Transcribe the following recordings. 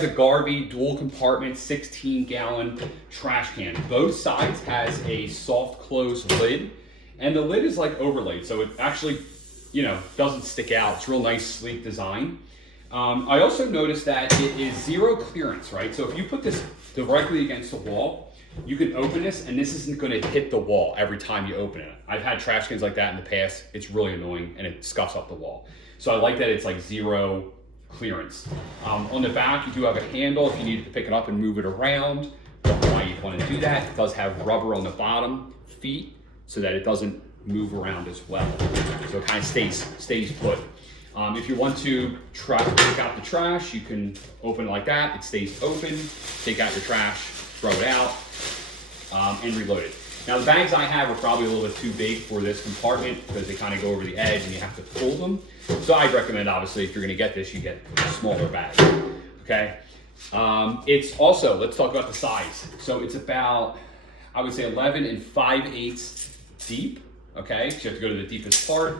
The Garvee dual compartment 16-gallon trash can. Both sides has a soft close lid, and the lid is like overlaid, so it actually, you know, doesn't stick out. It's real nice, sleek design. I also noticed that it is zero clearance, right? So if you put this directly against the wall, you can open this and this isn't going to hit the wall every time you open it. I've had trash cans like that in the past. It's really annoying and it scuffs up the wall. So I like that it's like zero clearance. On the back, you do have a handle if you needed to pick it up and move it around. Don't know why you'd want to do that. It does have rubber on the bottom feet so that it doesn't move around as well. So it kind of stays put. If you want to take out the trash, you can open it like that. It stays open. Take out your trash, throw it out, and reload it. Now the bags I have are probably a little bit too big for this compartment because they kind of go over the edge and you have to pull them. So I'd recommend, obviously, if you're going to get this, you get a smaller bag. Okay. It's also, let's talk about the size. So it's about, I would say 11 5/8 deep. Okay. So you have to go to the deepest part.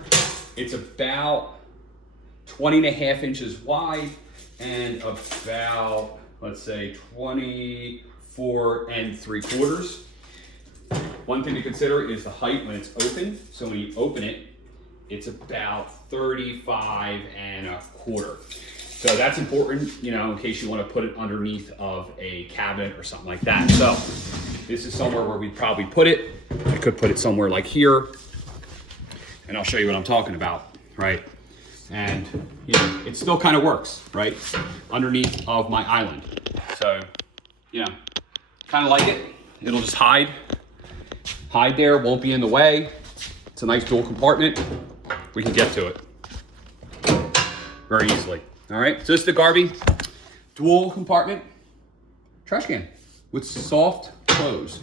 It's about 20.5 inches wide and about, let's say, 24 3/4. One thing to consider is the height when it's open. So when you open it, it's about 35 1/4. So that's important, you know, in case you want to put it underneath of a cabinet or something like that. So this is somewhere where we'd probably put it. I could put it somewhere like here, and I'll show you what I'm talking about, right? And you know, it still kind of works, right? Underneath of my island. So, you know, kind of like it. It'll just hide there, won't be in the way. It's a nice dual compartment. We can get to it very easily. All right, so this is the Garvee dual compartment trash can with soft close.